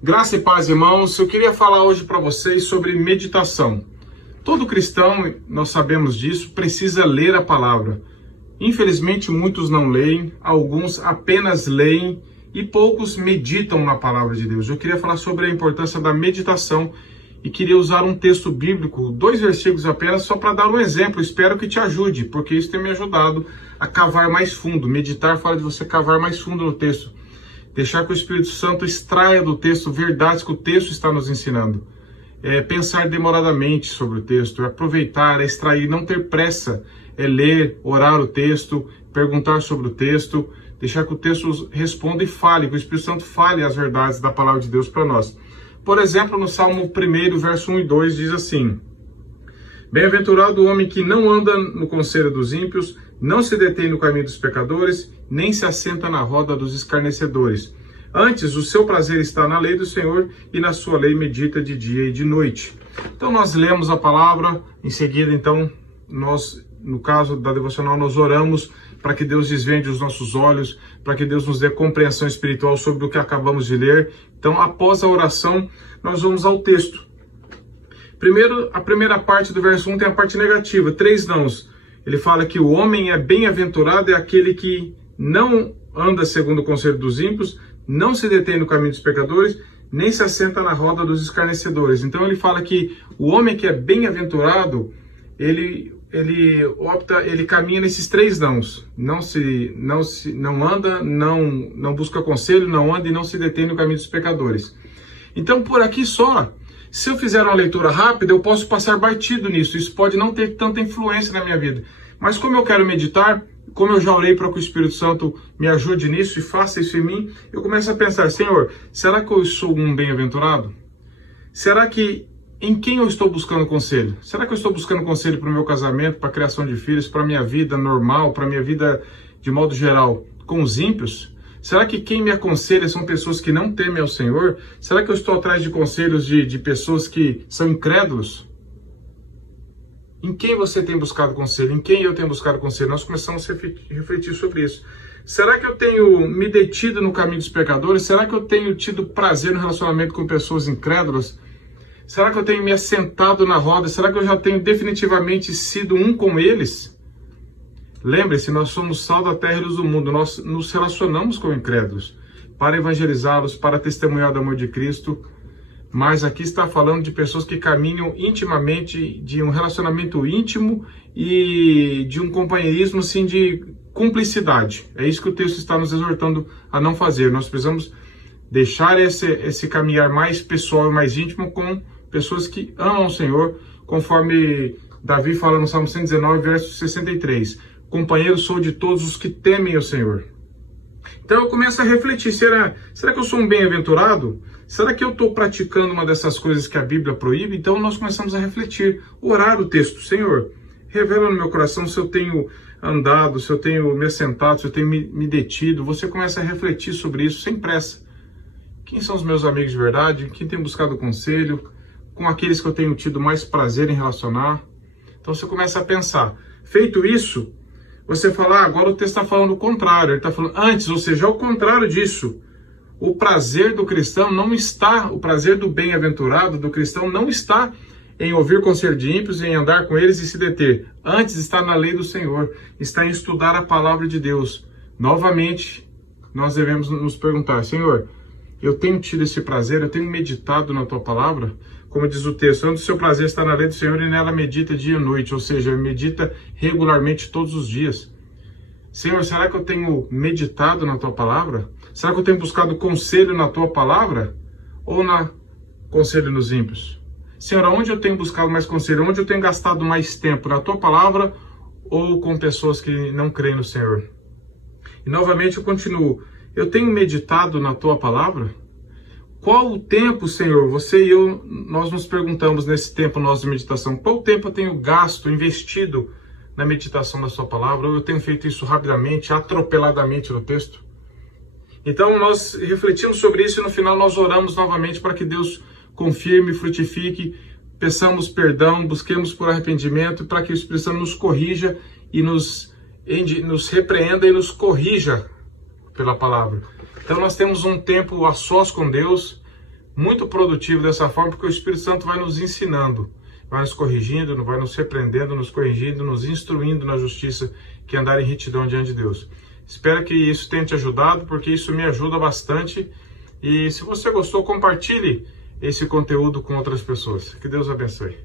Graça e paz, irmãos. Eu queria falar hoje para vocês sobre meditação. Todo cristão, nós sabemos disso, precisa ler a palavra. Infelizmente, muitos não leem, alguns apenas leem e poucos meditam na palavra de Deus. Eu queria falar sobre a importância da meditação e queria usar um texto bíblico, 2 versículos apenas, só para dar um exemplo. Espero que te ajude, porque isso tem me ajudado a cavar mais fundo. Meditar fala de você cavar mais fundo no texto. Deixar que o Espírito Santo extraia do texto verdades que o texto está nos ensinando. Pensar demoradamente sobre o texto, aproveitar, extrair, não ter pressa, ler, orar o texto, perguntar sobre o texto, deixar que o texto responda e fale, que o Espírito Santo fale as verdades da palavra de Deus para nós. Por exemplo, no Salmo 1, verso 1 e 2, diz assim: Bem-aventurado o homem que não anda no conselho dos ímpios, não se detém no caminho dos pecadores, nem se assenta na roda dos escarnecedores. Antes, o seu prazer está na lei do Senhor, e na sua lei medita de dia e de noite. Então, nós lemos a palavra, em seguida, então, nós, no caso da devocional, nós oramos para que Deus desvende os nossos olhos, para que Deus nos dê compreensão espiritual sobre o que acabamos de ler. Então, após a oração, nós vamos ao texto. Primeiro, a primeira parte do verso 1 tem a parte negativa, 3 nãos. Ele fala que o homem é bem-aventurado, é aquele que não anda segundo o conselho dos ímpios, não se detém no caminho dos pecadores, nem se assenta na roda dos escarnecedores. Então ele fala que o homem que é bem-aventurado, ele caminha nesses 3 nãos. Não anda, não busca conselho, não anda e não se detém no caminho dos pecadores. Então por aqui só, se eu fizer uma leitura rápida, eu posso passar batido nisso. Isso pode não ter tanta influência na minha vida. Mas como eu quero meditar, como eu já orei para que o Espírito Santo me ajude nisso e faça isso em mim, eu começo a pensar: Senhor, será que eu sou um bem-aventurado? Será que em quem eu estou buscando conselho? Será que eu estou buscando conselho para o meu casamento, para a criação de filhos, para a minha vida normal, para a minha vida de modo geral, com os ímpios? Será que quem me aconselha são pessoas que não temem ao Senhor? Será que eu estou atrás de conselhos de pessoas que são incrédulos? Em quem você tem buscado conselho? Em quem eu tenho buscado conselho? Nós começamos a refletir sobre isso. Será que eu tenho me detido no caminho dos pecadores? Será que eu tenho tido prazer no relacionamento com pessoas incrédulas? Será que eu tenho me assentado na roda? Será que eu já tenho definitivamente sido um com eles? Lembre-se, nós somos sal da terra e luz do mundo. Nós nos relacionamos com incrédulos para evangelizá-los, para testemunhar do amor de Cristo. Mas aqui está falando de pessoas que caminham intimamente, de um relacionamento íntimo e de um companheirismo, assim, de cumplicidade. É isso que o texto está nos exortando a não fazer. Nós precisamos deixar esse caminhar mais pessoal e mais íntimo com pessoas que amam o Senhor, conforme Davi fala no Salmo 119, verso 63. Companheiro sou de todos os que temem o Senhor. Então eu começo a refletir: será que eu sou um bem-aventurado? Será que eu estou praticando uma dessas coisas que a Bíblia proíbe? Então nós começamos a refletir, orar o texto. Senhor, revela no meu coração se eu tenho andado, se eu tenho me assentado, se eu tenho me detido. Você começa a refletir sobre isso sem pressa. Quem são os meus amigos de verdade? Quem tem buscado conselho? Com aqueles que eu tenho tido mais prazer em relacionar? Então você começa a pensar. Feito isso, você fala: agora o texto está falando o contrário. Ele está falando antes, ou seja, ao contrário disso. O prazer do cristão não está, o prazer do bem-aventurado, do cristão, não está em ouvir conselho de ímpios, em andar com eles e se deter. Antes está na lei do Senhor, está em estudar a palavra de Deus. Novamente, nós devemos nos perguntar: Senhor, eu tenho tido esse prazer, eu tenho meditado na tua palavra? Como diz o texto, onde o seu prazer está na lei do Senhor e nela medita dia e noite, ou seja, medita regularmente todos os dias. Senhor, será que eu tenho meditado na tua palavra? Será que eu tenho buscado conselho na tua palavra? Ou conselho nos ímpios? Senhor, aonde eu tenho buscado mais conselho? Onde eu tenho gastado mais tempo? Na tua palavra ou com pessoas que não creem no Senhor? E novamente eu continuo: eu tenho meditado na tua palavra? Qual o tempo, Senhor? Você e eu, nós nos perguntamos nesse tempo nosso de meditação: qual tempo eu tenho gasto, investido na meditação da sua palavra? Ou eu tenho feito isso rapidamente, atropeladamente no texto? Então nós refletimos sobre isso e no final nós oramos novamente para que Deus confirme, frutifique, peçamos perdão, busquemos por arrependimento, para que o Espírito Santo nos corrija e nos repreenda e nos corrija pela palavra. Então nós temos um tempo a sós com Deus, muito produtivo dessa forma, porque o Espírito Santo vai nos ensinando, vai nos corrigindo, vai nos repreendendo, nos corrigindo, nos instruindo na justiça, que é andar em retidão diante de Deus. Espero que isso tenha te ajudado, porque isso me ajuda bastante. E se você gostou, compartilhe esse conteúdo com outras pessoas. Que Deus abençoe.